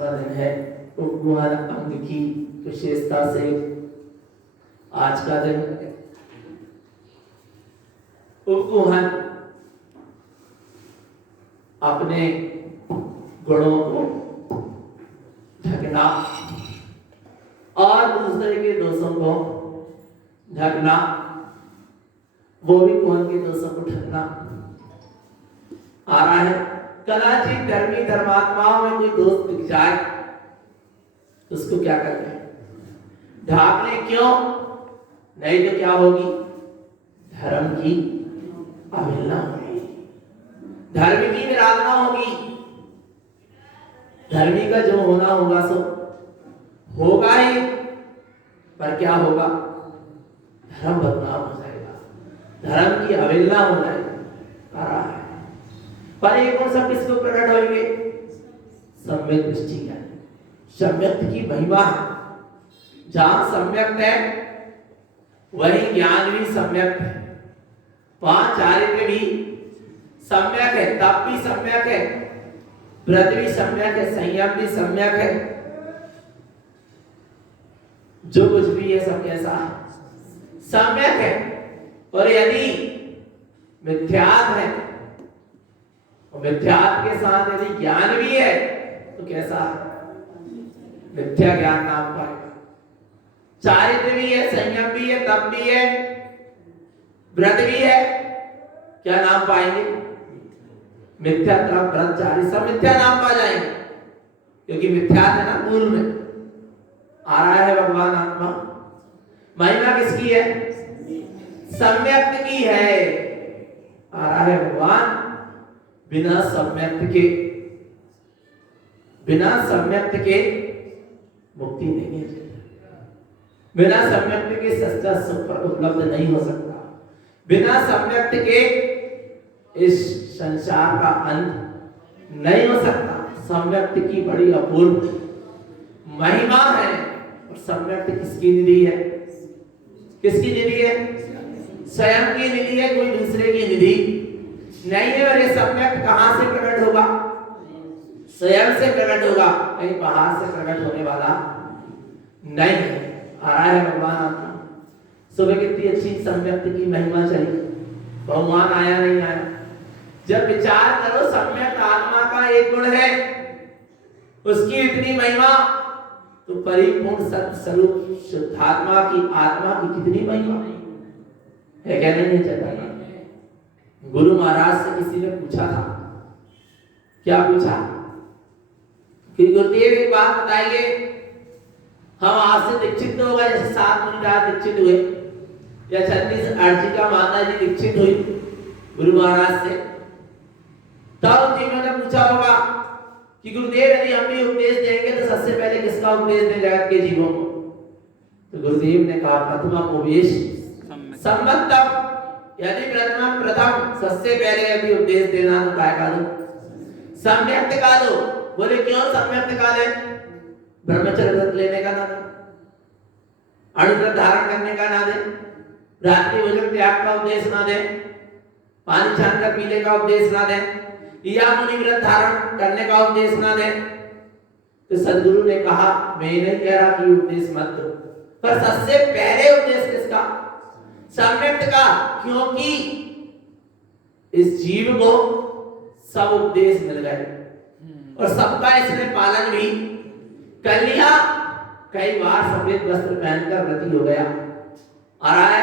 का दिन है। उपगुहन अंग की विशेषता से आज का दिन उपगुहन अपने गुणों को ढकना और दूसरे के दोषों को ढकना, वो भी गुहन के दोषों को ढकना आ रहा है। कदाचित धर्मी धर्मात्माओं में कोई दोष दिख जाए तो उसको क्या करना है? ढाक ले। क्यों? नहीं तो क्या होगी? धर्म की अवहेलना होगी, धर्म की विराधना होगी। धर्मी का जो होना होगा सो होगा ही, पर क्या होगा? धर्म बदनाम हो जाएगा, धर्म की अवहेलना हो जाएगी। आ रहा है। पर ये कौन सब किसको प्रकट होंगे? सम्यक दृष्टि है, सम्यक की महिमा है। जहां सम्यक है वही ज्ञान भी सम्यक है, वहां चारित्र्य भी सम्यक है, तप भी सम्यक है, व्रत भी सम्यक है, संयम भी सम्यक है। जो कुछ भी है सब कैसा है? सम्यक है। और यदि मिथ्यात्व है और मिथ्यात्व के साथ यदि ज्ञान भी है तो कैसा है? मिथ्या ज्ञान नाम पाएगा। चारित्र्य भी है, संयम भी है, तप भी है, व्रत भी है, क्या नाम पाएंगे? मिथ्या, तप, व्रत, चारित्र्य सब मिथ्या नाम पा जाएंगे, क्योंकि मिथ्या है ना मूल में। आ रहा है भगवान आत्मा। महिमा किसकी है? सम्यक्त की है। आ रहा है भगवान बिना सम्यक्त के मुक्ति नहीं है, बिना सम्यक्त के सच्चा सुख उपलब्ध नहीं हो सकता, बिना सम्यक्त के इस संसार का अंत नहीं हो सकता। सम्यक्त की बड़ी अपूर्व महिमा है। और सम्यक्त किसकी निधि है? किसकी निधि है? स्वयं की निधि है, कोई दूसरे की निधि नहीं है। और ये सम्यक्त कहां से प्रकट होगा? स्वयं से प्रकट होगा, कहीं बाहर से प्रकट होने वाला नहीं है। आ रहा है भगवान आत्मा। सुबह कितनी अच्छी सम्यक्त की महिमा चली, भगवान आया नहीं आया। जब विचार करो सम्यक्त आत्मा का एक गुण है, उसकी इतनी महिमा, तो परिपूर्ण सत्य स्वरूप शुद्धात्मा की आत्मा की कितनी महिमा है। क्या नहीं चलता? गुरु महाराज से किसी ने पूछा था, क्या पूछा कि गुरुदेव एक बात बताइए, हम आज से दीक्षित हो गए, जैसे 7 मुनिराज दीक्षित हुए या 36 अर्चिका माता जी दीक्षित हुई गुरु महाराज से, तब जिन्होंने पूछा होगा कि गुरुदेव यदि हम भी उपदेश देंगे तो सबसे पहले किसका उपदेश दें जगत के जीवों को? तो गुरुदेव ने कहा प्रथम उपदेश सम्मतम। यदि प्रथम सबसे पहले यदि उपदेश देना तो काय का दो? सम्यक्त का दो। बोले क्यों सम्यक्त का दे? ब्रह्मचर्य व्रत लेने का ना दे, अणुव्रत धारण करने का ना दे, रात्रि भोजन त्याग का उपदेश ना दे, पानी छान कर पीने का उपदेश ना दे, या मुनि व्रत धारण करने का उपदेश ना दे। तो सद्गुरु ने कहा मैं नहीं कह रहा कि उपदेश मत दो, पर सबसे पहले उपदेश किसका? सम्यक्त का। क्योंकि इस जीव को सब उपदेश मिल गए और सबका इसने पालन भी कर लिया। कई बार सफेद वस्त्र पहनकर व्रती हो गया, आ रहा है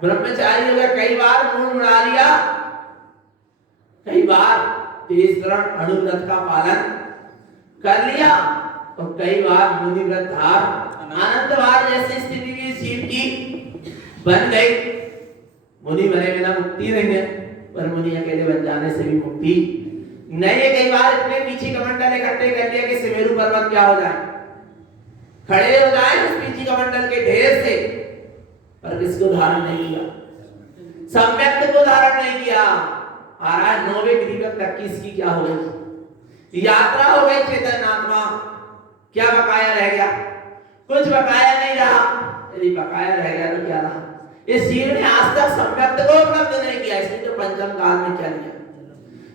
ब्रह्मचारी हो गया, कई बार मुंह मुड़ा लिया, कई बार तेज ग्रहण अणुव्रत का पालन कर लिया, और कई बार मुनि व्रत धार आनंदवार जैसी स्थिति भी जीव की बन गई। मुनि बने बिना मुक्ति नहीं है, पर मुनि अकेले बन जाने से भी मुक्ति नहीं है। कई बार इतने पीछे कमंडल इकट्ठे कर लिया कि सिमेरु पर्वत क्या हो जाए, खड़े हो जाए उस पीछे कमंडल के ढेर से, पर किसको धारण नहीं किया? सम्यक्त को धारण नहीं किया। आ रहा है 9वें गिरिवत तक की इसकी क्या हो गई? यात्रा हो गई चेतन आत्मा। क्या बकाया रह गया? कुछ बकाया नहीं रहा। यदि बकाया रह गया तो क्या रहा? इस जीव ने आज तक सम्यक्त को उपलब्ध नहीं किया, इसलिए तो पंचम काल में क्या लिया?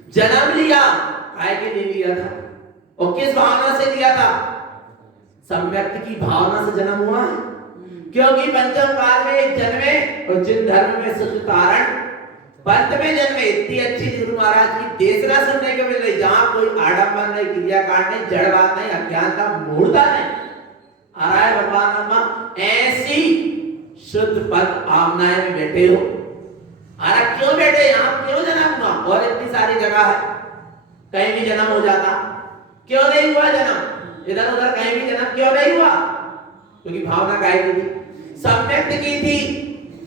जन्म लिया। काय के लिए लिया था और किस भावना से लिया था? सम्यक्त की भावना से जन्म हुआ है, क्योंकि पंचम काल में एक जन्मे और जिन धर्म में शुद्ध कारण पंत में जन्मे। इतनी अच्छी गुरु महाराज की देशना सुनने को मिल रही, जहां कोई आडंबर नहीं, क्रियाकांड नहीं, जड़वाद नहीं, अज्ञानता, मूढ़ता नहीं। आ रहा है भगवान अम्मा, ऐसी शुद्ध पद आमनाएं में बैठे हो। अरे क्यों बैठे, यहाँ क्यों जन्म हुआ? और इतनी सारी जगह है, कहीं भी जन्म हो जाता, क्यों नहीं हुआ जन्म? इधर उधर कहीं भी जन्म क्यों नहीं हुआ? क्योंकि भावना काय की थी, सम्यक्त की थी,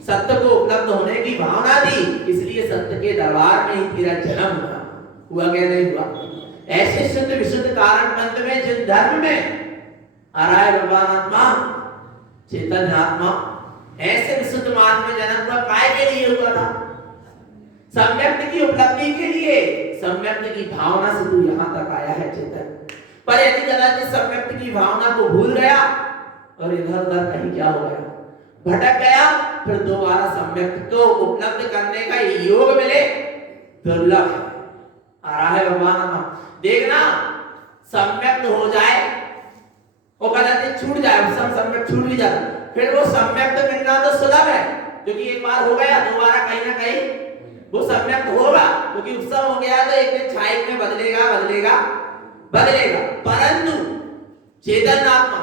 सत्य को उपलब्ध होने की भावना थी, इसलिए सत्य के दरबार में ही तेरा जन्म हुआ। हुआ क्या नहीं हुआ? ऐसे शुद्ध विशुद्ध कारण पंथ में, जिन धर्म में आ रहा है भगवान आत्मा, चेतन आत्मा, ऐसे विशुद्ध मार्ग में जन्म हुआ। काय के लिए हुआ था? सम्यक्त की उपलब्धि के लिए, सम्यक्त की भावना से तू यहाँ तक आया है चेतन। पर यदि कदाचित सम्यक्त की भावना को भूल गया और इधर उधर कहीं क्या हो गया, भटक गया, फिर दोबारा सम्यक्त को उपलब्ध करने का योग मिले दुर्लभ है। आ रहा है भगवान आत्मा, देखना सम्यक्त हो जाए और कदाचित छूट जाए, सब सम्यक्त छूट भी जाए, फिर वो सम्यक्त मिलना तो सुलभ है, क्योंकि एक बार हो गया, दोबारा कहीं ना कहीं वो सम्यक्त होगा, क्योंकि उत्सव हो गया तो एक दिन छाई में बदलेगा बदलेगा बदलेगा। परंतु चेतन आत्मा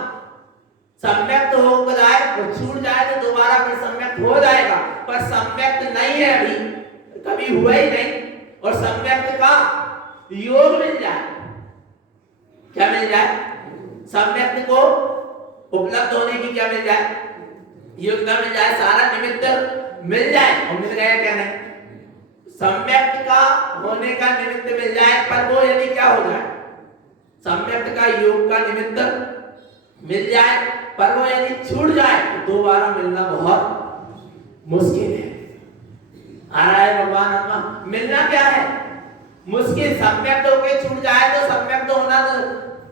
सम्यक्त हो जाए और छूट जाए तो दोबारा फिर सम्यक्त हो जाएगा, पर सम्यक्त नहीं है अभी, कभी हुआ ही नहीं। और सम्यक्त का योग मिल जाए, क्या मिल जाए? सम्यक्त को उपलब्ध होने की क्या मिल जाए? योग्यता मिल जाए, सारा निमित्त मिल जाए। और मिल गया क्या नहीं? सम्यक्त का होने का निमित्त मिल जाए, पर वो यदि क्या हो जाए, सम्यक्त का योग का निमित्त मिल जाए, पर वो यदि छूट जाए तो दोबारा मिलना बहुत मुश्किल है। आ रहा है भगवान आत्मा, मिलना क्या है? मुश्किल। सम्यक्त होके छूट जाए तो सम्यक्त होना तो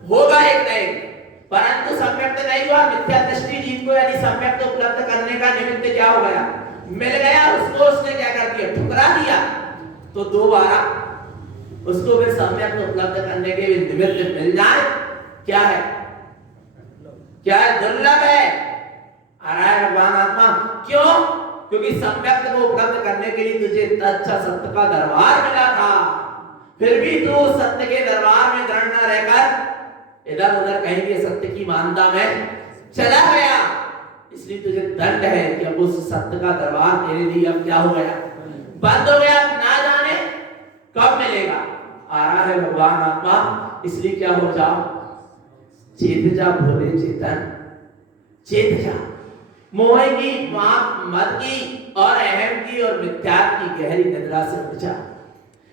होगा एक न एक, परंतु सम्यक्त नहीं हुआ, मिथ्या दृष्टि जीव को यदि सम्यक्त उपलब्ध करने का निमित्त क्या हो गया, मिल गया, उसको उसने क्या कर दिया, ठुकरा दिया, तो दोबारा उसको फिर सम्यक्त उपलब्ध करने के भी निमित्त मिल जाए, क्या है? क्या है? दुर्लभ है। आ रहा है भगवान आत्मा, क्यों? क्योंकि सम्यक्त को उपलब्ध करने के लिए तुझे अच्छा सत्य का दरबार मिला था, फिर भी तू सत्य के दरबार में दृढ़ न रहकर इधर उधर कहीं भी सत्य की मानता में चला गया, इसलिए तुझे दंड है कि अब उस सत्य का दरबार तेरे लिए अब क्या हो गया, बंद हो गया, ना जाने कब मिलेगा। आ रहा है भगवान आत्मा, इसलिए क्या हो जाओ, चेत जा भोले चेतन, चेत जा, मोह की, मद की और अहम की और मिथ्यात्व की गहरी निद्रा से उठ जा,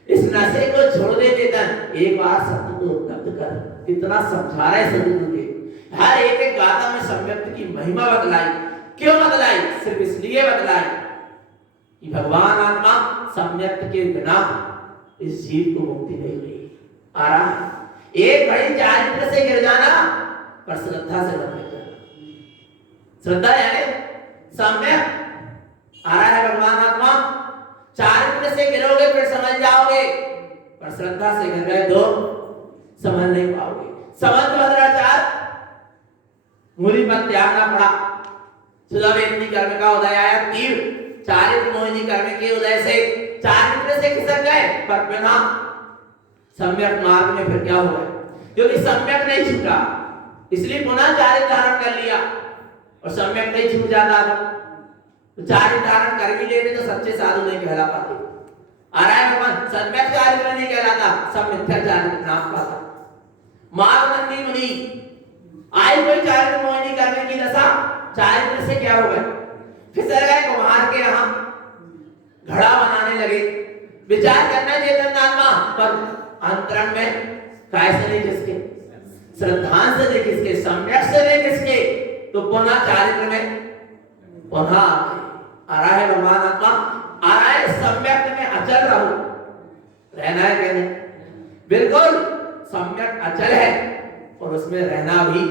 इस नशे को छोड़ दे चेतन, एक बार सत्य को उपलब्ध कर। कितना समझा रहे सदगुरु के, हर एक एक गाथा में सम्यक्त की महिमा बतलाई। क्यों बतलाई? सिर्फ इसलिए बतलाई कि भगवान आत्मा सम्यक्त के बिना इस जीव को मुक्ति नहीं मिली। आ रहा है, एक घड़ी चारित्र से गिर जाना, पर श्रद्धा से मत गिर जाना। श्रद्धा यानी सम्यक। आ रहा है भगवान आत्मा, चारित्र से गिरोगे फिर समझ जाओगे, पर श्रद्धा से गिर गए तो समझ नहीं पाओगे। समझ भद्राचार मूली पर त्यागना पड़ा, सुधावेदी कर्म का उदय आया, तीर चारित्र मोहिनी कर्म के उदय से चारित्र से खिसक गए, पर बिना सम्यक मार्ग में फिर क्या हुआ, क्योंकि सम्यक नहीं छूटा, इसलिए पुनः चारित्र धारण कर लिया। और सम्यक नहीं छूट जाता तो चारित्र धारण कर भी लेते तो सच्चे साधु नहीं कहला पाते। आ रहा है भगवान, सम्यक चारित्र नहीं कहलाता, सब मिथ्या चारित्र नाम पाता। मार्गनंदी मुनि आई कोई चारित्र मोहिनी करने की दशा, चारित्र से क्या हो गए, फिसल गए, कुम्हार के यहाँ घड़ा बनाने लगे। विचार करना चेतन आत्मा, पर अंतरण में कैसे नहीं किसके, श्रद्धांत से नहीं किसके, सम्यक से नहीं किसके, तो पुनः चारित्र में पुनः आ रहा है भगवान आत्मा। आ रहा है सम्यक में अचल रहो, रहना है कहने, बिल्कुल सम्यक अचल है और उसमें रहना भी,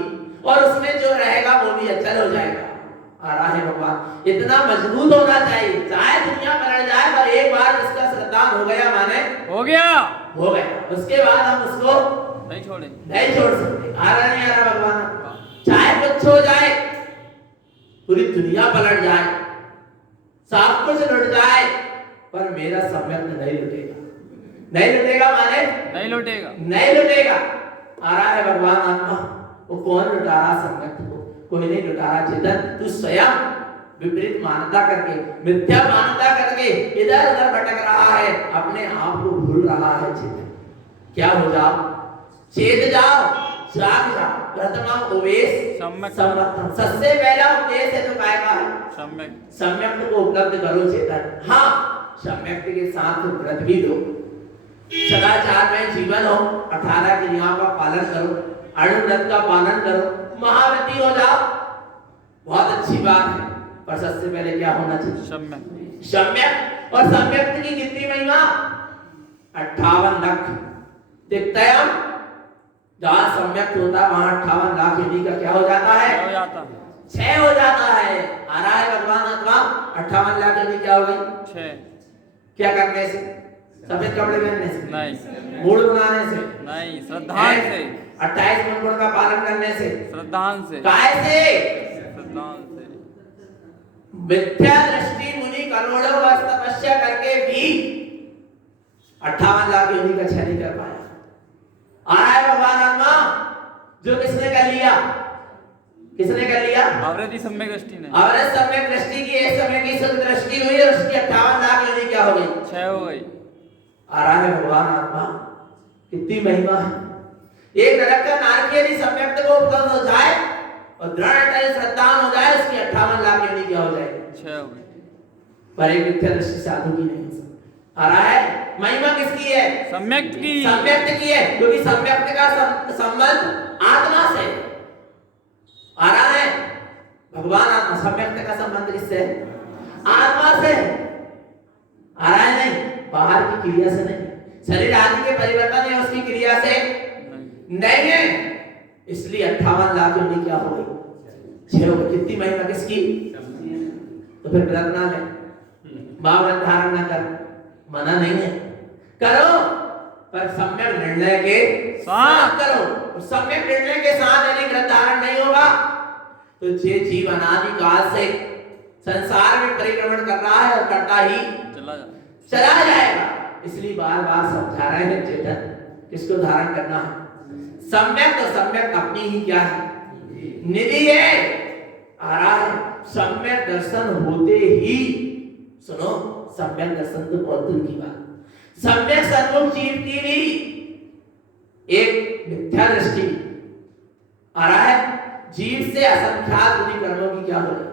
और उसमें जो रहेगा वो भी अचल हो जाएगा। आ रहा है भगवान, इतना मजबूत होना चाहिए, चाहे दुनिया पलट जाए, पर एक बार इसका श्रद्धान हो गया माने हो गया, हो गया, उसके बाद हम उसको नहीं छोड़ सकते। आ रहा नहीं आ रहा भगवान, चाहे कुछ हो जाए, पूरी दुनिया पलट जाए, सब कुछ लुट जाए, पर मेरा सम्यक नहीं लुटेगा। नहीं लुटेगा माने नहीं लुटेगा, नहीं लुटेगा। आ रहा है भगवान आत्मा, वो कौन लुटा रहा सम्यक को? कोई नहीं लुटा रहा चेतन। तू स्वयं विपरीत मान्यता करके, मिथ्या मान्यता करके इधर उधर भटक रहा है, अपने आप को भूल रहा है चेतन। क्या हो जाओ? चेत जाओ, जाग जाओ। प्रथम उपदेश सम्यक, सबसे पहला उपदेश है जो काय का है? सम्यक। सम्यक को उपलब्ध करो चेतन। हाँ, सम्यक के साथ व्रत भी लो, सदाचार में जीवन हो, 18 क्रियाओं का पालन करो, अणुव्रत का पालन करो, महाव्रती हो जाओ, बहुत अच्छी बात है। पर सबसे पहले क्या होना चाहिए? सम्यक। सम्यक। और सम्यक की कितनी महिमा? 58 लाख। दिक्तयम, जहां सम्यक होता है वहां 58 लाख योनि का क्या हो जाता है? हो जाता है, 6 हो जाता है। आ रहा है भगवान आत्मा, 58 लाख योनि क्या हो गई? 6। क्या करने से? सफेद कपड़े पहनने से नहीं, मूड बनाने से नहीं, श्रद्धान से, 28 गुण का पालन करने से, श्रद्धान से, काय से? श्रद्धान से। मिथ्या दृष्टि मुनि करोड़ों वर्ष तपस्या करके भी 58 लाख योनि का क्षय नहीं कर पाया। आ रहा है भगवान आत्मा, जो किसने कर लिया? किसने कर लिया? आवृत्ति सम्यक दृष्टि ने। आवृत्ति सम्यक दृष्टि की एक समय की शुद्ध दृष्टि हुई और उसकी 58 लाख योनि क्या हो गई? 6 हो गई। आ रहा है भगवान आत्मा, कितनी महिमा है। एक नरक का नारकी यदि सम्यक को उपलब्ध हो जाए और दृढ़ श्रद्धान हो जाए, उसकी 58 लाख योनि क्या हो जाए? 6 हो गई। पर एक मिथ्या दृष्टि साधु की नहीं हो सकती। आ रहा है महिमा किसकी है? सम्यक की। सम्यक की है, क्योंकि सम्यक का संबंध आत्मा से। आ रहा है भगवान आत्मा, सम्यक का संबंध किससे है? आत्मा से। आ रहा है नहीं, बाहर की क्रिया से नहीं, शरीर आदि के परिवर्तन है उसकी क्रिया से नहीं है। इसलिए 58 लाख योनि क्या हो गई? 6 हो गई। कितनी महिमा किसकी? तो फिर व्रत ना ले, व्रत धारण ना कर, मना नहीं है, करो, पर सम्यक निर्णय के साथ करो। और सम्यक निर्णय के साथ यदि व्रत धारण नहीं होगा तो ये जीव अनादि काल से संसार में परिक्रमण कर रहा है और करता ही चला जाएगा। इसलिए बार बार समझा रहे हैं चेतन, किसको धारण करना है? सम्यक। तो सम्यक अपनी ही क्या है? निधि है। आ रहा है सम्यक दर्शन होते ही, सुनो, सम्यक दर्शन तो बहुत दूर की बात, सम्यक सन्मुख जीव की भी एक मिथ्या दृष्टि। आ रहा है जीव से असंख्यात बुरी कर्मों की क्या हो रही?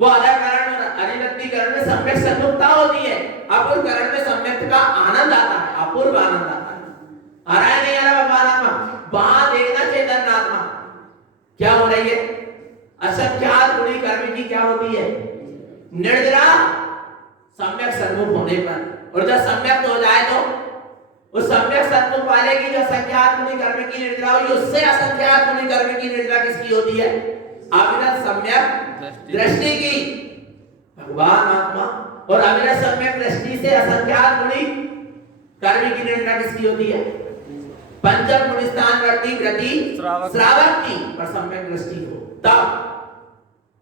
वो अनाकरण और अनिवृत्तिकरण में सम्यक सन्मुखता होती है, अपूर्व करण में सम्यक का आनंद आता है, अपूर्व आनंद आता है। आ रहा है नहीं आ रहा भगवान आत्मा? वहां देखना चेतन आत्मा क्या हो रही है? असंख्यात बुरी कर्म की क्या होती है? निर्जरा। सम्यक सन्मुख होने पर, और जब सम्यक हो जाए तो उस सम्यक सन्मुख वाले की जो असंख्यात बुरी कर्म की निर्जरा हुई, उससे असंख्यात बुरी कर्म की निर्जरा किसकी होती है? अविरत सम्यक दृष्टि की। भगवान आत्मा और अविरत सम्यक दृष्टि से असंख्यात बुरी कर्म की निर्जरा किसकी होती है? पंचम गुणस्थान वर्ती कृति श्रावक की। पर सम्यक दृष्टि हो तब।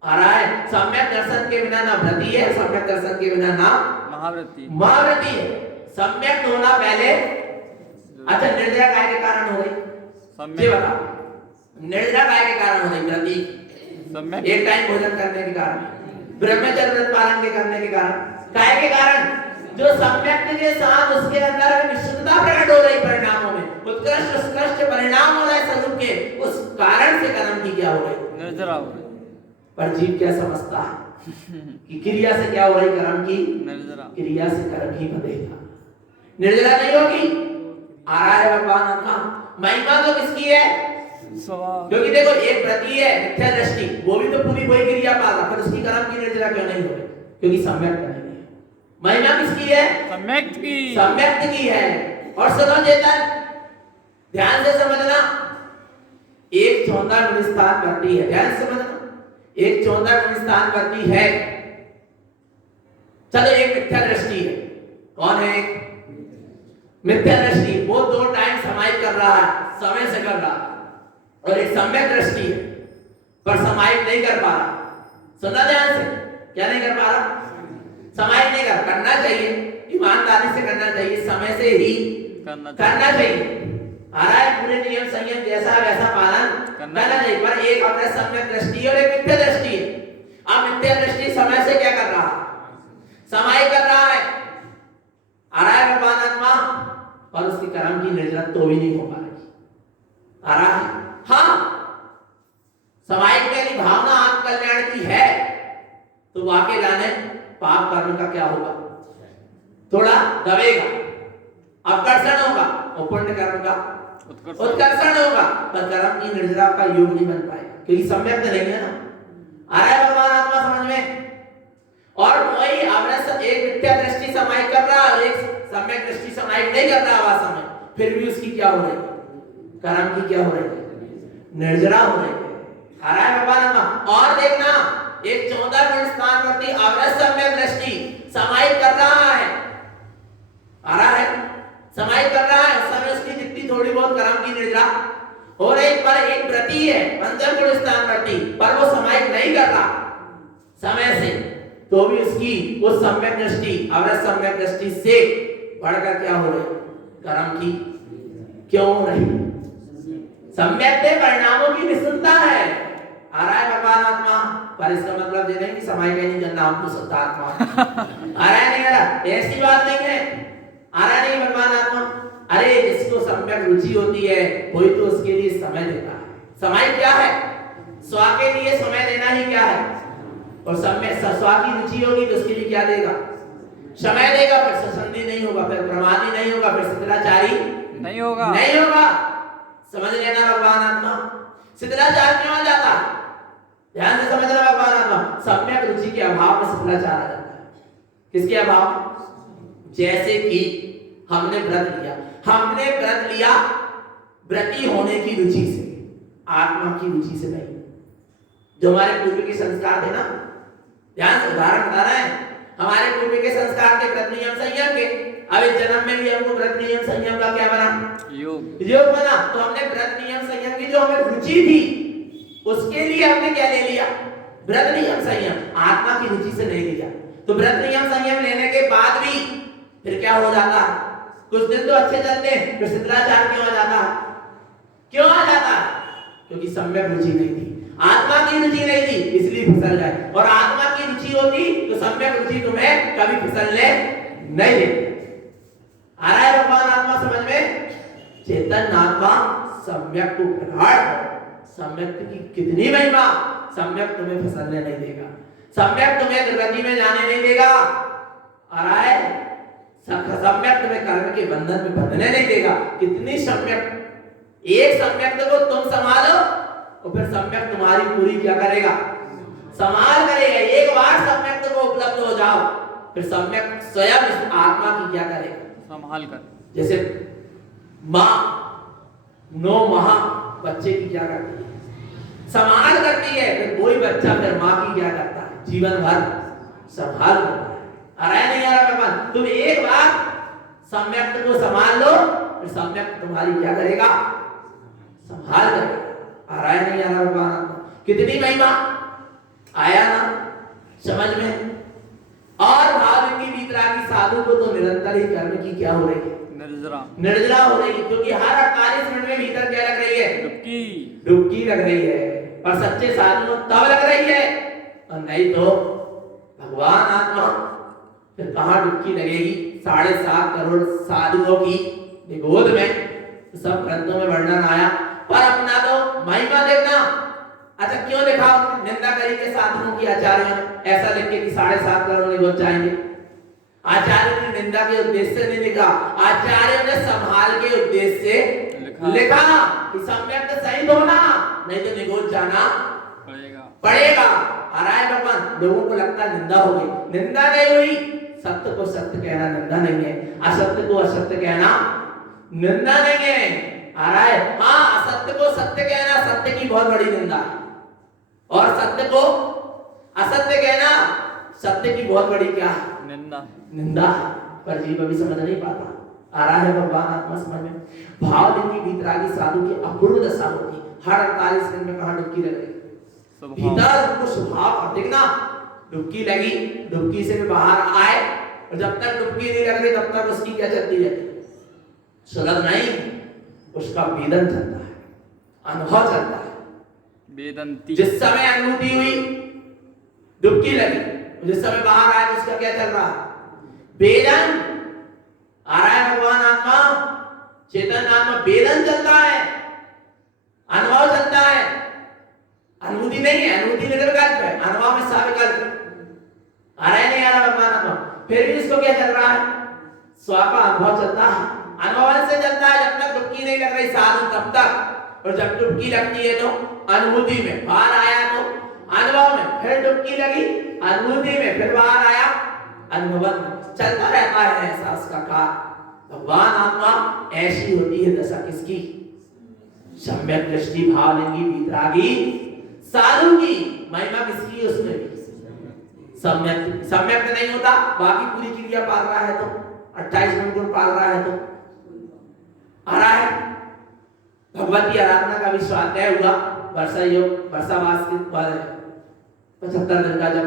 आ रहा है सम्यक दर्शन के बिना ना व्रती है, सम्यक दर्शन के बिना ना महाव्रती है। सम्यक होना पहले। अच्छा, निर्जरा काय के कारण हो गई? ये बता, निर्जरा काय के कारण हो गई? व्रती, एक टाइम भोजन करने के कारण, ब्रह्मचर्य व्रत पालन के करने के कारण, काय के कारण? जो सम्यक के साथ उसके अंदर विशुद्धता प्रकट हो रही, परिणामों में उत्कृष्ट उत्कृष्ट परिणाम हो रहे स्वरूप के, उस कारण से कर्म की क्या हो रही? निर्जरा हो रही। पर जीव क्या समझता है कि क्रिया से क्या हो रही? कर्म की निर्जरा। क्रिया से कर्म ही बनेगा, निर्जरा नहीं होगी। आ रहा है भगवान आत्मा, महिमा तो किसकी है? क्योंकि देखो एक व्रती है मिथ्या दृष्टि, वो भी तो पूरी वही क्रिया पाल रहा, पर उसकी कर्म की निर्जरा क्यों नहीं हो रही? क्योंकि सम्यक नहीं है। महिमा किसकी है? सम्यक की। सम्यक की है। और सुनो चेतन, ध्यान से समझना, एक 14 गुण स्थान करती है, ध्यान से समझना, एक 14 गुण स्थान करती है। चलो एक मिथ्या दृष्टि है, कौन है? मिथ्या दृष्टि, वो 2 टाइम समाहित कर रहा है, समय से कर रहा है, और एक सम्यक दृष्टि है। पर पर समाहित नहीं कर पा रहा। सुनना ध्यान से, क्या नहीं कर पा रहा? समाहित नहीं करना चाहिए, ईमानदारी से करना चाहिए, समय से ही करना चाहिए। आ रहा है पूरे नियम संयम जैसा वैसा पालन करना चाहिए, पर एक अपने सम्यक दृष्टि और एक मिथ्या दृष्टि है। अब मिथ्या दृष्टि समय से क्या कर रहा है? समाहित कर रहा है। आ रहा है भगवान आत्मा, और उसकी कर्म की निर्जरा तो भी नहीं हो पा रही। आ रहा है? हाँ, समाहित में भावना आत्मकल्याण की है तो वाकई जाने पाप कर्म का क्या होगा? थोड़ा दबेगा, अपकर्षण होगा, और पुण्य कर्म का उत्कर्षण होगा, पर कर्म की निर्जरा का योग नहीं बन पाएगा, क्योंकि सम्यक नहीं है ना। आ रहा है भगवान आत्मा समझ में? और वही आपने एक मिथ्या दृष्टि समाहित कर रहा है, एक सम्यक दृष्टि समाहित नहीं कर रहा वास्तव में, फिर भी उसकी क्या हो रही है? कर्म की क्या हो रही है? निर्जरा हो रही है। आ रहा है भगवान आत्मा? और देखना, एक 14 गुण स्थानवर्ती आवृत सम्यक दृष्टि समाहित कर रहा है। आ रहा है? समाहित कर रहा है, उस समय उसकी जितनी थोड़ी बहुत कर्म की निर्जरा हो रही, पर एक व्रती है 15 गुण स्थानवर्ती, पर वो समाहित नहीं कर रहा समय से, तो भी उसकी उस सम्यक दृष्टि अवृत सम्यक दृष्टि से बढ़कर क्या हो रही? कर्म की क्यों हो रही? सम्यक के परिणामों की विशुद्धता है। आ रहा है भगवान आत्मा? पर इसका मतलब ये नहीं कि समाहित नहीं करना, हम तो शुद्ध आत्मा। आ रहा है नहीं? आ रहा? ऐसी बात नहीं है। आ रहा नहीं भगवान आत्मा? अरे जिसको सम्यक रुचि होती है वही तो उसके लिए समय देता है। समय क्या है? स्व के लिए समय देना ही क्या है? और सम्यक स्व की रुचि होगी तो उसके लिए क्या देगा? समय देगा। फिर ससंदी नहीं होगा, फिर प्रमादी नहीं होगा, फिर शिथिलाचारी नहीं होगा, नहीं होगा। समझ लेना भगवान आत्मा। शिथिलाचार क्यों आ जाता है? ध्यान से समझना भगवान आत्मा। सम्यक रुचि के अभाव में शिथिलाचार आ जाता है। किसके अभाव? जैसे कि हमने व्रत लिया, हमने व्रत लिया व्रती होने की रुचि से, आत्मा की रुचि से नहीं। जो हमारे पूर्व के संस्कार थे ना, ध्यान से उदाहरण बता रहे हैं, हमारे पूर्व के संस्कार के व्रत नियम संयम के, अब इस जन्म में भी हमको व्रत नियम संयम का क्या बना? योग बना। तो हमने व्रत नियम संयम की जो हमें रुचि थी उसके लिए हमने क्या ले लिया? व्रत नियम संयम। आत्मा की रुचि से नहीं लिया। तो व्रत नियम संयम लेने के बाद भी फिर क्या हो जाता? कुछ दिन तो अच्छे चलते हैं, फिर शिथिलाचार क्यों आ जाता? क्यों आ जाता? क्योंकि सम्यक रुचि नहीं थी, आत्मा की रुचि नहीं थी, इसलिए फिसल जाए। और आत्मा की रुचि होती तो सम्यक रुचि तुम्हें कभी फिसलने नहीं देती। आ रहा है भगवान आत्मा समझ में? चेतन आत्मा सम्यक को प्रगाढ़, सम्यक की कितनी महिमा, सम्यक तुम्हें फिसलने नहीं देगा, सम्यक तुम्हें दुर्गति में जाने नहीं देगा। आ रहा है? सम्यक तुम्हें कर्म के बंधन में बंधने नहीं देगा। कितनी सम्यक, एक सम्यक को तुम संभालो और फिर सम्यक तुम्हारी पूरी क्या करेगा? संभाल करेगा। एक बार सम्यक को उपलब्ध हो जाओ, फिर सम्यक स्वयं इस आत्मा की क्या करेगा? संभाल कर। जैसे माँ 9 माह बच्चे की क्या करती है? संभाल करती है। फिर कोई बच्चा फिर माँ की क्या करता है? जीवन भर संभाल करता है। आ रहा है नहीं आ रहा भगवान? तुम एक बार सम्यक को संभाल लो, फिर सम्यक तुम्हारी क्या करेगा? संभाल करेगा। आ रहा है नहीं आ रहा भगवान? कितनी महिमा आया ना समझ में? और भाविकी वीतरागी साधु को तो निरंतर ही कर्म की क्या हो रही है? निर्जरा हो रही है। क्योंकि हर 48 मिनट में भीतर क्या लग रही है? डुबकी लग रही है। पर सच्चे साधु को तब लग रही है, और नहीं तो भगवान आत्मा फिर कहां डुबकी लगेगी? 7.5 करोड़ साधुओं की गोद में सब ग्रंथों में वर्णन आया, पर अपना तो महिमा देखना। अच्छा क्यों लिखा? निंदा करी के साधुओं की आचार्यों ने ऐसा लिख के कि 7.5 करोड़ निगोद जाएंगे। आचार्यों ने निंदा के उद्देश्य से नहीं लिखा, आचार्यों ने संभाल के उद्देश्य से लिखा कि सम्यक सही होना, नहीं तो निगोद जाना पड़ेगा। आ रहा है भगवान? लोगों को लगता है निंदा होगी, निंदा नहीं हुई। सत्य को सत्य कहना निंदा नहीं है, असत्य को असत्य कहना निंदा नहीं है। आ रहा है? हाँ, असत्य को सत्य कहना सत्य की बहुत बड़ी निंदा है, और सत्य को असत्य कहना सत्य की बहुत बड़ी क्या है? निंदा। पर जीव अभी समझ नहीं पाता। आ रहा है भगवान आत्मा समझ में? भाव लिंगी वीतरागी साधु की अपूर्व दशा होती, हर 48 दिन में कहां डुबकी लग रही? भीतर उनको स्वभाव और देखना, डुबकी लगी, डुबकी से भी बाहर आए और जब तक डुबकी नहीं लग रही तब तक उसकी क्या चलती रहती, सुलग नहीं, उसका वेदन चलता है, अनुभव चलता है, वेदंती। जिस समय अनुभूति हुई, डुबकी लगी, जिस समय बाहर आया तो उसका क्या चल रहा है, वेदन आ रहा है, भगवान आत्मा चेतन आत्मा वेदन चलता है, अनुभव चलता है, अनुभूति नहीं है, अनुभूति निर्विकल्प है, अनुभव में सविकल्प है, आ रहा है नहीं आ रहा भगवान आत्मा, फिर भी इसको क्या चल रहा है, स्व का अनुभव चलता है, अनुभव से चलता है, जब तक डुबकी नहीं लग रही साधु तब तक, और जब डुबकी लगती है तो अनुभूति में, बाहर आया तो अनुभव में, फिर डुबकी लगी अनुभूति में, फिर बाहर आया अनुभव में, चलता रहता है ऐसा उसका कार्य। भगवान आत्मा ऐसी होती है दशा किसकी, सम्यक दृष्टि भावलिंगी वितरागी साधु की, महिमा किसकी, उसमें भी सम्यक, सम्यक नहीं होता, बाकी पूरी क्रिया पाल रहा है तो 28 गुण पाल रहा है तो आ रहा है। भगवती आराधना का भी स्वाध्याय हुआ, वर्षा योग वर्षावास के 75 दिन का जब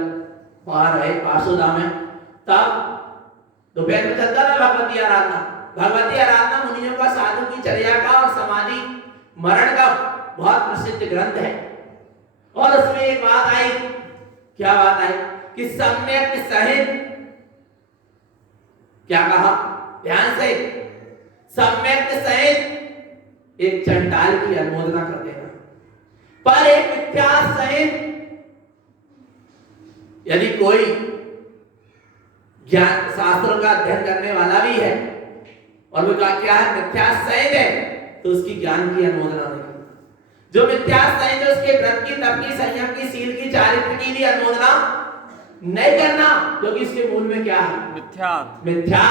बाहर रहे पार्षदा में, तब दोपहर में चलता था भगवती आराधना। भगवती आराधना मुनियों का, साधु की चर्या का और समाधि मरण का बहुत प्रसिद्ध ग्रंथ है। और उसमें एक बात आई, क्या बात आई कि सम्यक सहित, क्या कहा ध्यान से, सम्यक सहित एक चंडाल की अनुमोदना कर देना, पर एक मिथ्या सहित यदि कोई ज्ञान शास्त्रों का अध्ययन करने वाला भी है और वो क्या है मिथ्या सहित है, तो उसकी ज्ञान की अनुमोदना नहीं करना। जो मिथ्या सहित है उसके व्रत की, तप की, संयम की, सील की, चारित्र की भी अनुमोदना नहीं करना, क्योंकि इसके मूल में क्या है, मिथ्या, मिथ्या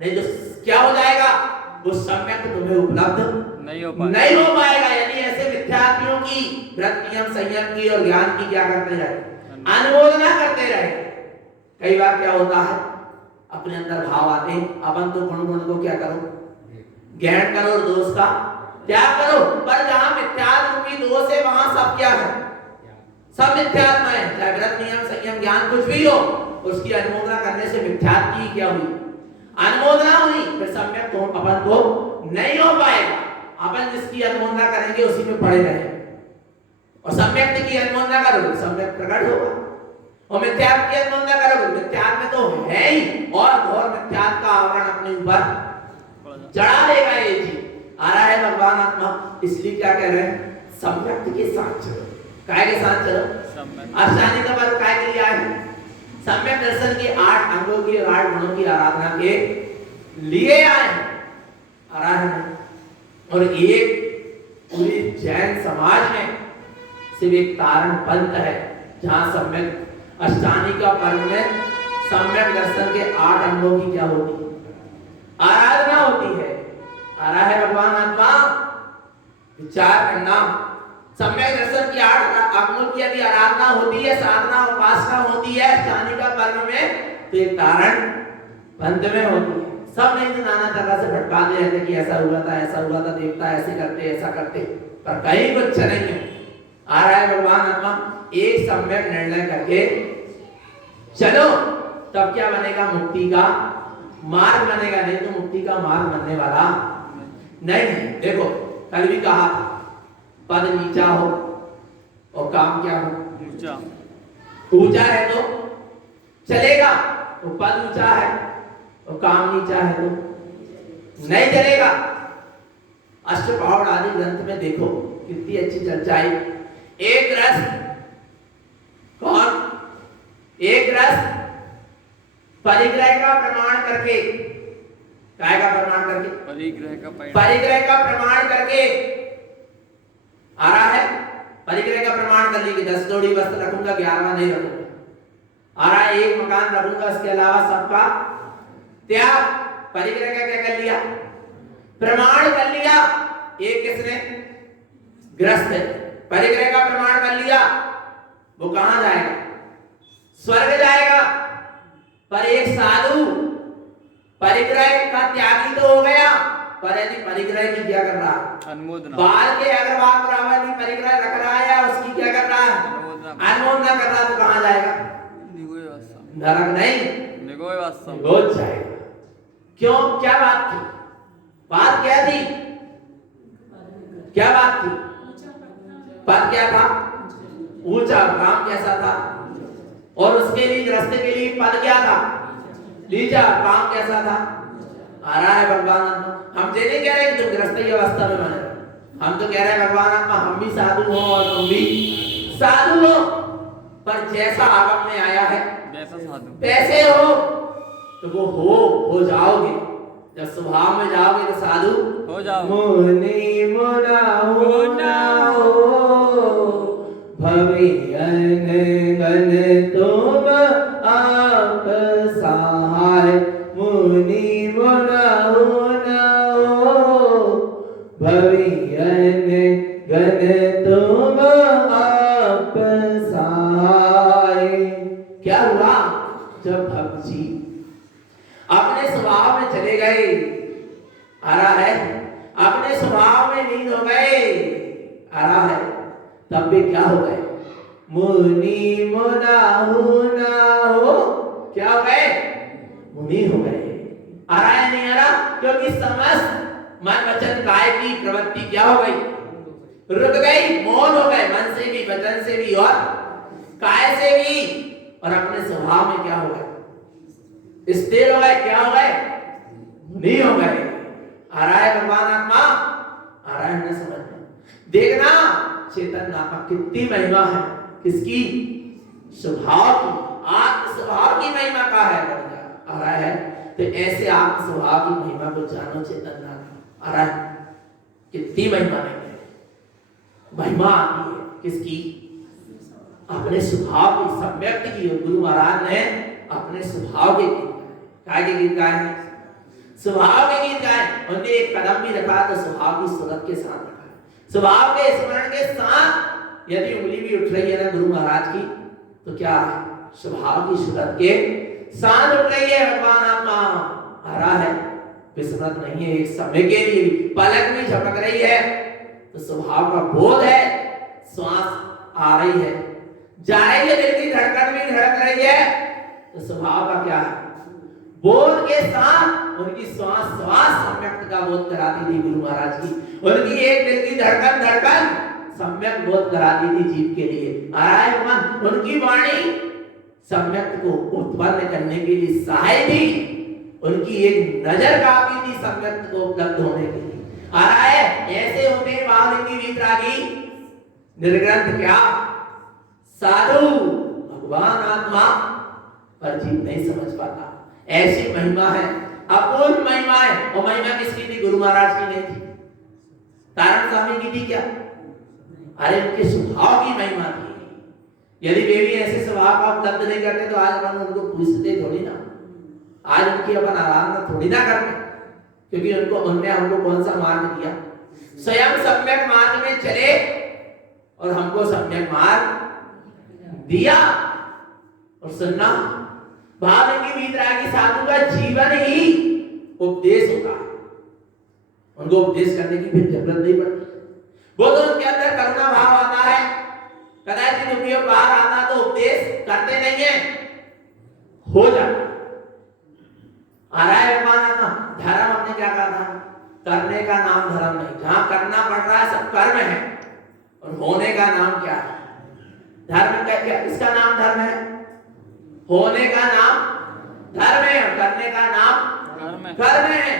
नहीं, तो क्या हो जाएगा, वो सम्यक तुम्हें उपलब्ध नहीं हो पाएगा। यानी ऐसे मिथ्यात्मियों की व्रत, नियम, संयम की और ज्ञान की क्या करते रहे, अनुमोदना करते रहे। कई बार क्या होता है, अपने अंदर भाव आते हैं, अपन तो गुण को क्या करो, ग्रहण करो और दोष का त्याग करो, पर जहां मिथ्यात्व की दोष है वहां सब क्या है, सब मिथ्यात्म है। चाहे व्रत, नियम, संयम, ज्ञान कुछ भी हो, उसकी अनुमोदना करने से मिथ्यात्व की क्या हुई, अनुमोदना हुई, फिर सम्यक तो अपन को नहीं हो पाएगा। अपन जिसकी अनुमोदना करेंगे उसी में पड़े रहेंगे, और सम्यक की अनुमोदना करोगे सम्यक प्रकट होगा, और मिथ्यात्व की अनुमोदना करोगे, मिथ्यात्व में तो है ही, और घोर मिथ्यात्व का आवरण अपने ऊपर चढ़ा देगा ये चीज। आ रहा है भगवान आत्मा, इसलिए क्या कह रहे हैं, सम्यक के साथ चलो। काय के साथ चलो, अष्टांगी का वर्ग काय के लिए आए, सम्यक दर्शन के 8 अंगों की और 8 गुणों की आराधना के लिए आए। आ रहा है, और एक पूरी जैन समाज में सिर्फ एक तारण पंथ है जहां सम्यक अष्टांगी का पर्व में सम्यक दर्शन के 8 अंगों की क्या होती है, आराधना होती है। आ रहा है भगवान आत्मा, विचार करना, सम्यक दर्शन की 8 अंगों की यदि आराधना होती है, साधना उपासना होती है अष्टांगी का पर्व में, तो एक तारण पंथ में होती है। सब नहीं तो नाना तरह से भटकाते रहते कि ऐसा हुआ था, देवता ऐसे करते, ऐसा करते, पर कहीं कुछ नहीं है। आ रहा है भगवान आत्मा, एक सम्यक निर्णय करके चलो, तब क्या बनेगा, मुक्ति का मार्ग बनेगा, नहीं तो मुक्ति का मार्ग बनने वाला नहीं है। देखो कल भी कहा, पद नीचा हो और काम क्या हो, ऊंचा। ऊंचा है तो चलेगा, तो पद ऊंचा है और काम नीचा है तो नहीं चलेगा। अष्टप्रहर आदि ग्रंथ में देखो कितनी अच्छी चर्चा है। एक गृहस्थ, कौन, एक गृहस्थ परिग्रह का प्रमाण करके, काय का प्रमाण करके, परिग्रह का प्रमाण करके, आ रहा है, परिग्रह का प्रमाण कर ली कि 10 जोड़ी वस्त्र रखूंगा, 11वां नहीं रखूंगा। आ रहा है, एक मकान रखूंगा, इसके अलावा सबका त्याग। परिग्रह का क्या कर लिया, प्रमाण कर लिया। एक किसने, ग्रस्त है, परिग्रह का प्रमाण कर लिया, वो कहां जाएगा, स्वर्ग जाएगा। पर एक साधु परिग्रह का त्यागी तो हो गया, पर यदि परिग्रह की क्या कर रहा है, अनुमोदना, बाल के अगर बात बराबर परिग्रह रख रहा है, उसकी क्या कर रहा है, अनुभव न कर रहा तो कहाँ जाएगा? नरक नहीं, निगोज जाएगा। क्यों? क्या बात थी? बात क्या थी? क्या बात थी? पद क्या था? ऊंचा। काम कैसा था? और उसके लिए रास्ते के लिए पद क्या था? लीजा। काम कैसा था? आ रहा है भगवान आत्मा। हम ये नहीं कह रहे कि तुम गृहस्थी अवस्था में बने, हम तो कह रहे हैं भगवान आत्मा हम भी साधु हो और तुम भी साधु हो, पर जैसा आगम में आया है वैसे हो तो वो हो जाओगे। जब स्वभाव में जाओगे तो साधु हो जाओ। मुनि मुना होना हो भवि गण तुम आप सहाय। मुनि मुना होना हो भवि गण तुम आप सहाय। क्या हुआ? जब भक्त जी अपने स्वभाव में चले गए, आ रहा है, अपने स्वभाव में लीन हो गए, आ रहा है, तब भी क्या हो गए? मुनि मुना होना हो, क्या हो गए? मुनि हो गए। आ रहा है नहीं आ रहा? क्योंकि समस्त मन वचन काय की प्रवृत्ति क्या हो गई? रुक गई, मौन हो गए, मन से भी, वचन से भी और काय से भी, और अपने स्वभाव में क्या हो गए? स्थिर हो गए। क्या हो गए? नहीं हो गए। आ रहा है भगवान आत्मा? आ रहा है ना समझ में? देखना चेतन आत्मा कितनी महिमा है। किसकी? स्वभाव की, आत्म स्वभाव की महिमा का है। आ रहा है तो ऐसे आत्म स्वभाव की महिमा को जानो चेतन आत्मा। आ रहा है कितनी महिमा है। महिमा आती है किसकी? अपने स्वभाव की, सम्यक की। गुरु महाराज ने अपने स्वभाव के गीत गाए। क्या गीत गाए? स्वभाव के गीत गाए। उन्होंने एक कदम भी रखा तो स्वभाव की सूरत के साथ रखा। स्वभाव के स्मरण के साथ यदि उंगली भी उठ रही है ना गुरु महाराज की, तो क्या है? स्वभाव की सूरत के साथ उठ रही है। भगवान आत्मा आ रहा है, विस्मृत नहीं है। एक समय के लिए पलक भी झपक रही है तो स्वभाव का बोध है। श्वास आ रही है, जा रही है, दिल की धड़कन भी धड़क रही है, तो स्वभाव का क्या है? बोध के साथ उनकी श्वास सम्यक का बोध कराती थी गुरु महाराज की। उनकी एक दिल की धड़कन सम्यक बोध कराती थी जीव के लिए। आ रहा है भगवान, उनकी वाणी सम्यक को उत्पन्न करने के लिए सहाय थी। उनकी एक नजर काफी थी सम्यक को उपलब्ध होने के लिए। आ रहा है ऐसे होते बावलिंगी वीतरागी निर्ग्रंथ क्या साधु भगवान आत्मा, पर जीव नहीं समझ पाता। ऐसी महिमा है, अपूर्व महिमा है। और महिमा किसकी थी? गुरु महाराज की नहीं थी, तारण स्वामी की थी क्या? अरे उनके स्वभाव की महिमा थी। यदि वे भी ऐसे स्वभाव का उपलब्ध नहीं करते तो आज अपन उनको पूछते थोड़ी ना, आज उनकी अपन आराधना थोड़ी ना करते, क्योंकि उनने हमको कौन सा मार्ग दिया? स्वयं सम्यक मार्ग में चले और हमको सम्यक मार्ग दिया। और सुनना, भावलिंगी वीतरागी साधु का जीवन ही उपदेश होता है। उनको उपदेश करने की फिर जरूरत नहीं पड़ती। वो तो उनके अंदर करुणा भाव आता है, कदाचित उपयोग बाहर आता तो उपदेश करते नहीं है, हो जाता। आ रहा है भगवान आत्मा। धर्म हमने क्या कहा था? करने का नाम धर्म नहीं। जहां करना पड़ रहा है सब कर्म है, और होने का नाम क्या है? धर्म का क्या? इसका नाम धर्म है, होने का नाम धर्म है, और करने का नाम कर्म है।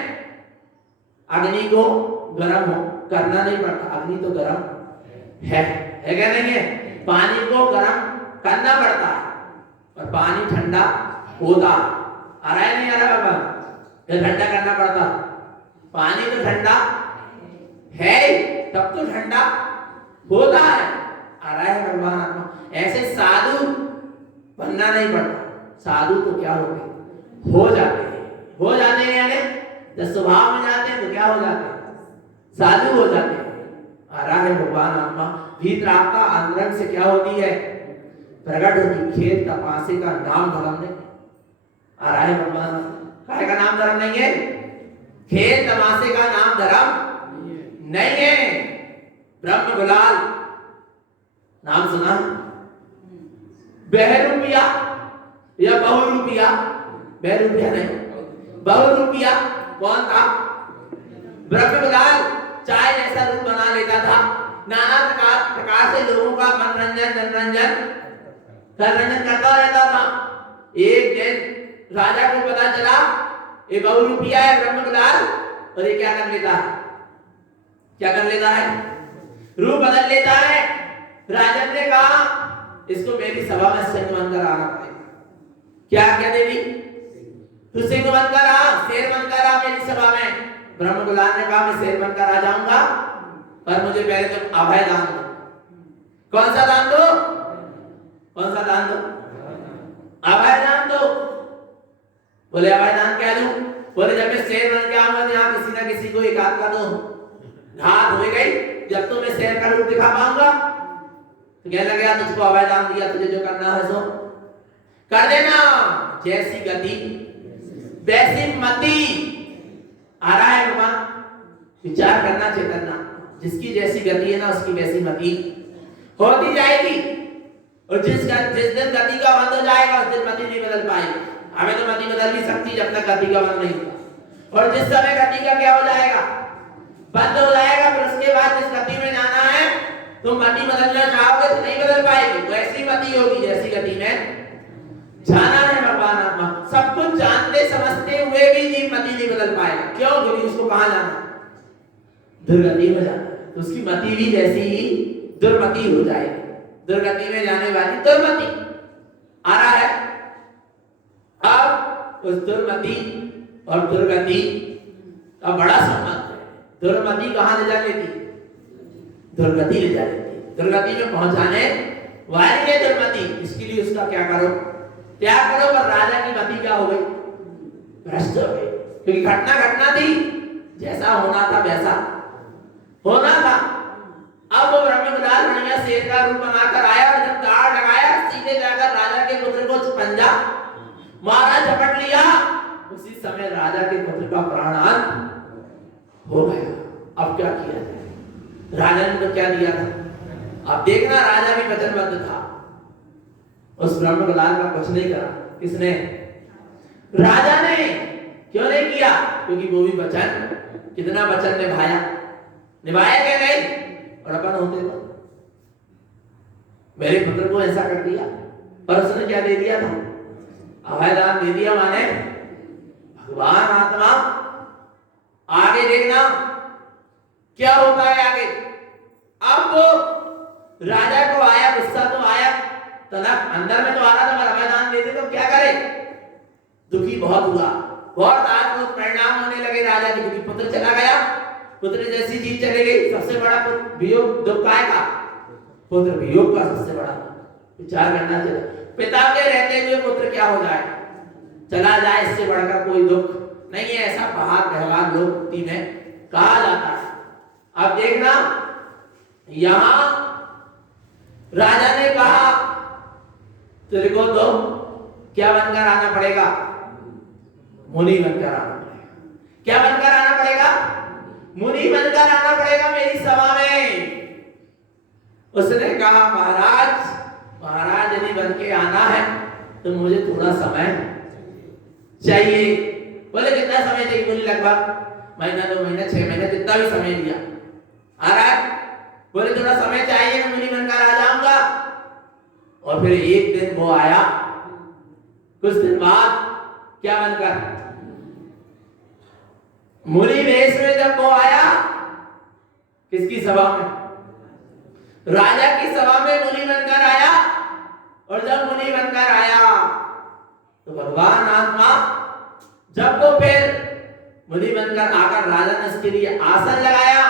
अग्नि को गर्म हो करना नहीं पड़ता, अग्नि तो गर्म है क्या नहीं है? पानी को गर्म करना पड़ता है और पानी ठंडा होता। आ रहा है नहीं आ रहा बाबा? ये ठंडा करना पड़ता। पानी तो ठंडा है तब तो ठंडा होता है। आ रहा है भगवान आत्मा। ऐसे साधु बनना नहीं पड़ता, साधु तो क्या हो गए? हो जाते हैं। हो जाते हैं यानी जब स्वभाव में जाते हैं तो क्या हो जाते हैं? साधु हो जाते हैं। आ रहा है भगवान आत्मा। भीतर आपका अंतरंग से क्या होती है? प्रकट होती। खेत तपासे का नाम धर्म नहीं। आ रहा है भगवान, काय का नाम धर्म नहीं है? खेत तमाशे का नाम धर्म नहीं है। ब्रह्म गुलाल नाम सुना? बहरूपिया या बहुरूपिया? बहरूपिया नहीं, बहुरूपिया कौन था? ब्रह्मलाल चाय जैसा रूप बना लेता था, नाना प्रकार से लोगों का मनोरंजन करता रहता था। एक दिन राजा को पता चला ये बहुरूपिया है ब्रह्मलाल, और ये क्या कर लेता है? क्या कर लेता है? रूप बदल लेता है। राजन ने कहा इसको मेरी सभा में सिंह बनकर आना पड़ेगा। क्या क्या देवी? तू सिंह बनकर आ, शेर बनकर आ मेरी सभा में। ब्रह्मलाल ने कहा मैं शेर बनकर आ जाऊंगा, पर मुझे पहले तुम अभय दान दो। कौन सा दान दो? कौन सा दान दो? अभय दान दो। बोले अभय दान क्या दूं? बोले जब मैं शेर बन के आऊंगा यहाँ किसी ना किसी को एक आध का दो घात हो गई, जब तो मैं शेर का रूप दिखा पाऊंगा। तो कहने लगे तुझको अभय दान दिया, तुझे जो करना है सो कर देना। जैसी गति वैसी मति। आ रहा है भगवान, विचार करना चेतना। जिसकी जैसी गति है ना उसकी वैसी मति होती जाएगी, और जिस दिन गति का बंद हो जाएगा उस दिन मति नहीं बदल पाएगी। हमें तो मति बदल नहीं सकती जब तक गति का बंद नहीं होगा, और जिस समय गति का क्या हो जाएगा? बंद हो जाएगा, फिर उसके बाद जिस गति में जाना है तुम मति बदलना चाहोगे तो नहीं बदल पाएगी, तो ऐसी मति होगी जैसी गति में जाना है। भगवान आत्मा सब कुछ जानते समझते हुए भी जीव मति नहीं बदल पाएगा। क्यों? क्योंकि उसको कहां जाना? दुर्गति में जाना है, तो उसकी मति भी जैसी ही दुर्मति हो जाएगी। दुर्गति में जाने वाली दुर्मति। आ रहा है? अब उस दुर्मति और दुर्गति का बड़ा संबंध है। दुर्मति कहां ले जा लेती? दुर्गति ले जा लेती। दुर्गति में पहुंचाने वाली है दुर्मति। इसके लिए उसका क्या करो? त्याग करो। पर राजा की मति क्या हो गई? भ्रष्ट हो गई, क्योंकि घटना थी, जैसा होना था वैसा होना था। अब वो ब्रह्मलाल बढ़िया शेर का रूप बनाकर आया, और जब दाड़ लगाया सीधे जाकर राजा के पुत्र को पंजा मारा, झपट लिया। उसी समय राजा के पुत्र का प्राणांत हो गया। अब क्या किया जाए? राजा ने तो क्या दिया था? अब देखना, राजा भी वचनबद्ध था। उस ब्रह्मलाल का कुछ नहीं करा। किसने? राजा ने। क्यों नहीं किया? क्योंकि वो भी वचन, कितना वचन निभाया क्या नहीं? और अपन होते तो मेरे पुत्र को ऐसा कर दिया, पर उसने क्या दे दिया था? अभय दान दे दिया। माने भगवान आत्मा। आगे देखना क्या होता है आगे। अब वो राजा को आया, गुस्सा तो आया, तनक अंदर में तो आ रहा था, पर अभय दान दे दे तो क्या करे? दुखी बहुत हुआ, बहुत आज को परिणाम होने लगे राजा के, क्योंकि पुत्र चला गया। पुत्र जैसी चीज चली गई, सबसे बड़ा वियोग दुख काय का? पुत्र वियोग का सबसे बड़ा। विचार करना चाहिए, पिता के रहते हुए पुत्र क्या हो जाए, चला जाए, इससे बढ़कर कोई दुख नहीं है। ऐसा बहार व्यवहार लोकती में कहा जाता है। अब देखना, यहां राजा ने कहा तेरे को तो क्या बनकर आना पड़ेगा? मुनि बनकर आना पड़ेगा। क्या बनकर आना पड़ेगा? मुनि बनकर आना पड़ेगा मेरी सभा में। उसने कहा महाराज यदि बन के आना है तो मुझे थोड़ा समय चाहिए। बोले कितना समय चाहिए? बोले लगभग महीना, 2 महीने, 6 महीने, जितना भी समय लिया। आ रहा है? बोले थोड़ा समय चाहिए, मैं मुनि बनकर आ जाऊंगा। और फिर एक दिन वो आया, कुछ दिन बाद क्या बनकर? मुनि वेश में जब वो आया, किसकी सभा में? राजा की सभा में मुनि बनकर आया। और जब मुनि बनकर आया तो भगवान आत्मा जब वो फिर मुनि बनकर आकर राजा ने उसके लिए आसन लगाया,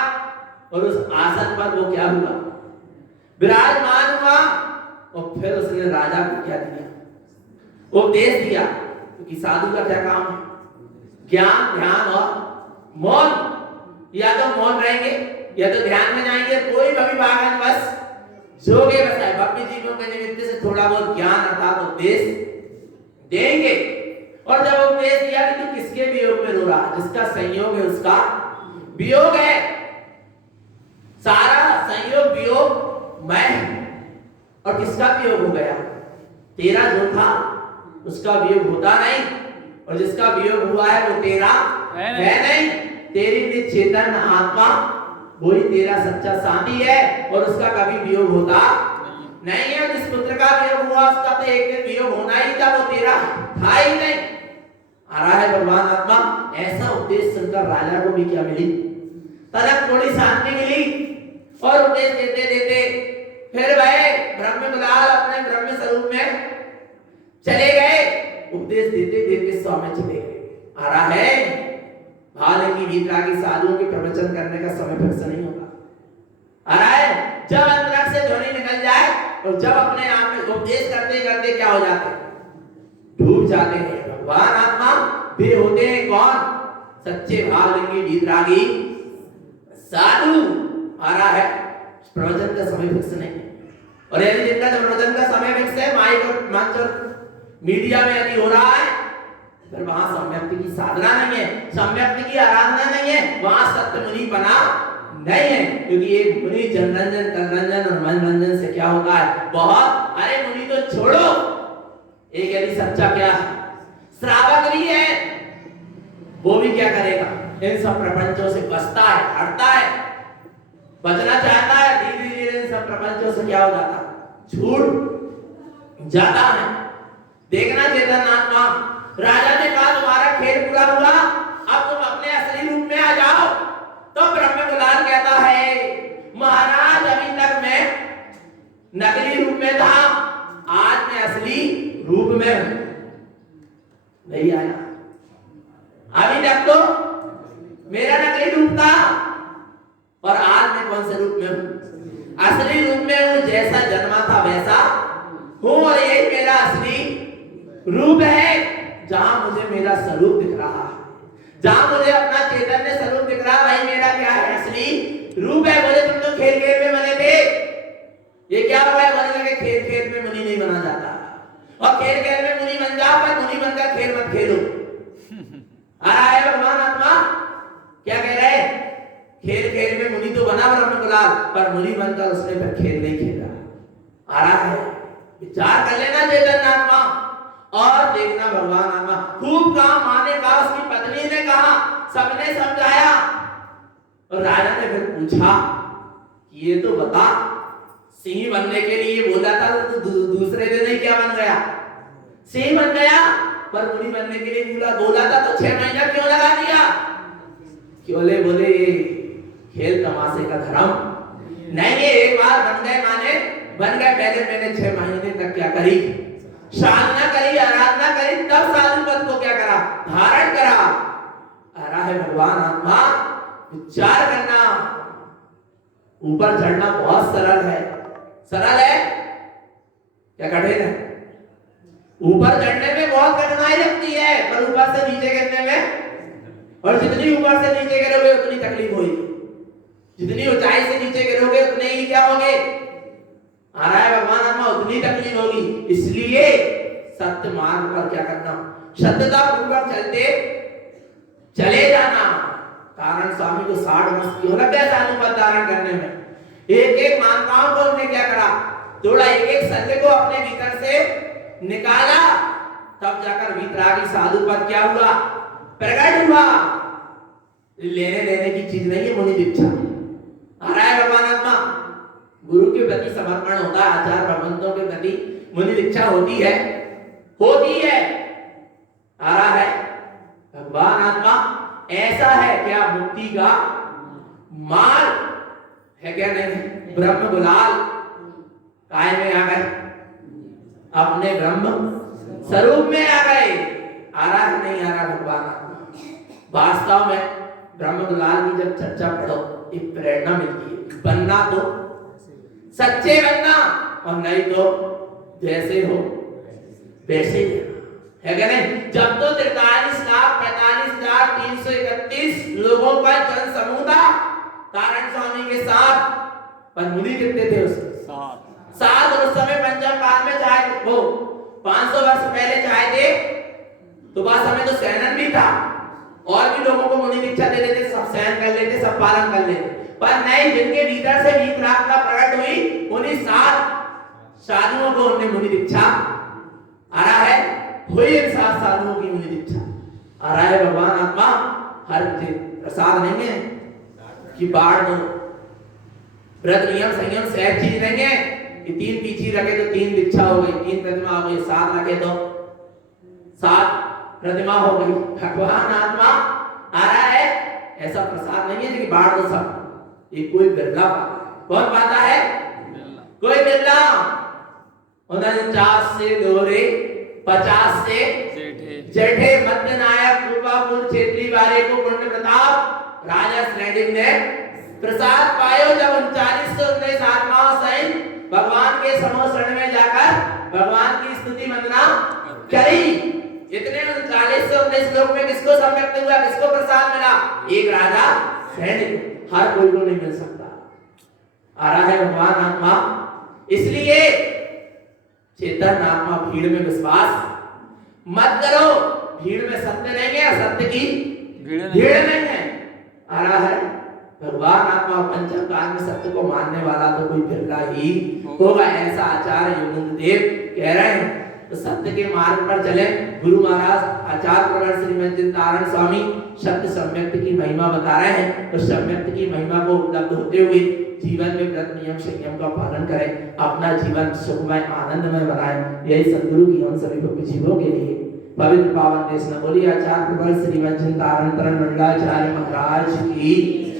और उस आसन पर वो क्या हुआ? विराजमान हुआ। और फिर उसने राजा को क्या दिया? उपदेश दिया। क्योंकि साधु का क्या काम है? ज्ञान, ध्यान और मौन। या तो मौन रहेंगे या तो ध्यान में जाएंगे। कोई भी भागन बस जोगे बसाए भक्ति जीवों के निमित्त से थोड़ा बहुत ज्ञान अर्थात उपदेश देंगे। और जब उपदेश दिया कि तू किसके वियोग में रो रहा? जिसका संयोग है उसका वियोग है। सारा संयोग वियोग मैं। और किसका वियोग हो गया? तेरा जो था उसका वियोग होता नहीं, और जिसका वियोग हुआ है वो तेरा है नहीं। तेरी निज चेतन आत्मा वही तेरा सच्चा साथी है, और उसका कभी वियोग होता नहीं है। जिस पुत्र का वियोग हुआ उसका तो एक दिन वियोग होना ही था, वो तेरा था ही नहीं। आ रहा है भगवान आत्मा। ऐसा उपदेश सुनकर राजा को भी क्या मिली? तनक थोड़ी शांति मिली, और उपदेश देते देते फिर वह ब्रह्मलाल अपने ब्रह्म स्वरूप में चले गए। उपदेश देते देते स्वामी चले गए। आ रहा है भाले की वीतरागी साधुओं के प्रवचन करने का समय फिक्स नहीं होगा। आ रहा है जब अंतरंग से ध्वनि निकल जाए और जब अपने आप में उपदेश करते करते क्या हो जाते हैं? डूब जाते हैं। भगवान आत्मा वे होते हैं कौन? सच्चे भावलिंगी वीतरागी साधु। आ रहा है प्रवचन का समय फिक्स नहीं, और यदि जिनका प्रवचन का समय फिक्स है, माइक और मंच और मीडिया में यदि हो रहा है, फिर वहां सम्यक्ति की साधना नहीं है, सम्यक्ति की आराधना नहीं है, वहां सत्य मुनि बना नहीं है। क्योंकि एक मुनि जनरंजन तनरंजन और मनरंजन से क्या होता है? बहुत। अरे मुनि तो छोड़ो, एक यदि सच्चा क्या श्रावक भी है, वो भी क्या करेगा? इन सब प्रपंचों से बचता है, हटता है, बचना चाहता है। धीरे धीरे इन सब प्रपंचों से क्या हो जाता? छूट जाता है। देखना चेतन आत्मा, राजा ने कहा तुम्हारा खेल पूरा हुआ, अब तुम अपने असली रूप में आ जाओ। तो ब्रह्मकुलाल कहता है महाराज अभी तक मैं नकली रूप में था, आज मैं असली रूप में हूं। नहीं आया अभी तक तो मेरा नकली रूप था, और आज मैं कौन से रूप में हूं? असली रूप में हूं। जैसा जन्मा था वैसा हूं, और यही मेरा असली रूप है। जहां मुझे मेरा स्वरूप दिख रहा है, जहां मुझे अपना चैतन्य स्वरूप दिख रहा, वही मेरा क्या है? असली रूप है। बोले तुम तो खेल खेल में बने थे, ये क्या हुआ है? बोलने लगे खेल खेल में मुनि नहीं बना जाता, और खेल खेल में मुनि बन जाओ, पर मुनि बनकर खेल मत खेलो। आ रहा है भगवान आत्मा क्या कह रहे हैं? खेल खेल में मुनि तो बना ब्रह्मकुलाल, पर मुनि बनकर उसने फिर खेल नहीं खेला। आ रहा है विचार कर लेना चैतन्य आत्मा, और देखना भगवान आत्मा खूब कहा, माँ ने कहा, उसकी पत्नी ने कहा, सबने समझाया। और राजा ने फिर पूछा कि ये तो बता, सिंह बनने के लिए बोला था तो दूसरे दिन ही क्या बन गया? सिंह बन गया। पर मुनि बनने के लिए बोला था तो 6 महीना क्यों लगा दिया? बोले ये खेल तमाशे का धर्म नहीं है। एक बार बन गए माने बन गए। पहले मैंने 6 महीने तक क्या करी? साधना करी, आराधना करी, तब साधु पद को क्या करा? धारण करा। आ रहा है भगवान आत्मा। विचार करना, ऊपर चढ़ना बहुत सरल है। सरल है क्या कठिन है? ऊपर चढ़ने में बहुत कठिनाई लगती है, पर ऊपर से नीचे गिरने में, और जितनी ऊपर से नीचे गिरोगे उतनी तकलीफ होगी। जितनी ऊंचाई से नीचे गिरोगे उतने ही क्या होगे? आ रहा है भगवान आत्मा, उतनी तकलीफ होगी। इसलिए सत्य मार्ग पर क्या करना? सत्यता पूर्वक चलते चले जाना। कारण स्वामी को 60 वर्ष क्यों लग गया साधु पद धारण करने में? एक एक मानवाओं को उन्होंने क्या करा? थोड़ा एक एक शल्य को अपने भीतर से निकाला, तब जाकर वीतरागी साधु पद क्या हुआ? प्रकट हुआ। लेने देने की चीज नहीं है मुनि दीक्षा। आ रहा है भगवान आत्मा। गुरु के प्रति समर्पण होता है, आचार प्रबंधों के प्रति मुनि दीक्षा होती है। आ रहा है भगवान आत्मा। ऐसा है क्या मुक्ति का मार्ग है क्या? नहीं। ब्रह्म गुलाल काय में आ गए, अपने ब्रह्म स्वरूप में आ गए। आ रहा है नहीं आ रहा भगवान आत्मा? वास्तव में ब्रह्म गुलाल की जब चर्चा पढ़ो, एक प्रेरणा मिलती है। बनना तो सच्चे बनना, और नहीं तो जैसे हो वैसे ही है क्या? नहीं। जब तो 43,45,331 लोगों का जन समूह था कारण स्वामी के साथ, पर मुनि कितने थे उसके? 7। और उस समय पंचम काल में चाहे वो 500 वर्ष पहले चाहे थे तो बात समय तो सैनन भी था, और भी लोगों को मुनि दीक्षा दे देते, सब सहन कर लेते, सब पालन कर लेते। पर नहीं, जिनके भीतर से वीतरागता प्रकट हुई, उन्हीं 7 साधुओं को उन्होंने मुनि दीक्षा आ रहा है हुई इन 7 साधुओं की मुझे दीक्षा, आ रहा है भगवान आत्मा हर प्रसाद नहीं है कि बाढ़ दो, व्रत नियम संयम सहज चीज नहीं है कि 3 पीछी रखे तो 3 दीक्षा हो गई, 3 प्रतिमा हो गई, 7 रखे तो 7 प्रतिमा हो गई। भगवान आत्मा आ रहा है, ऐसा प्रसाद नहीं है कि बाढ़ दो सब, ये कोई बिरला पाता है। कौन पाता है? कोई बिरला। 49 से दोहरे 50 से जेठे मध्य नायक पूर्वापुर क्षेत्रीय वाले को पुण्य प्रताप राजा श्रेणी ने प्रसाद पायो जब 3919 आत्माओं सहित भगवान के समूह शरण में जाकर भगवान की स्तुति वंदना करी। इतने 3919 लोक में किसको सम्यक्त हुआ, किसको प्रसाद मिला? एक राजा श्रेणी, हर कोई को नहीं मिल सकता। आ रहा है भगवान आत्मा, इसलिए चेतन आत्मा भीड़ में विश्वास मत करो। भीड़ में सत्य नहीं है, सत्य की भीड़ नहीं है। आ रहा है भगवान आत्मा पंचम काल में सत्य को मानने वाला तो कोई बिरला ही होगा, ऐसा आचार्य योगेंद्र देव कह रहे हैं। तो सत्य के मार्ग पर चले। गुरु महाराज आचार्य प्रवर श्रीमंत नारायण स्वामी सत्य सम्यक्त की महिमा बता रहे हैं। तो सम्यक्त की महिमा को उपलब्ध होते हुए जीवन में व्रत नियम संयम का पालन करें, अपना जीवन सुखमय आनंदमय बनाएं। यही सद्गुरु की हम सभी को जीवों के लिए पवित्र पावन देश न बोलिए आचार्य प्रवर श्रीमंत नारायण मंडलाचार्य महाराज की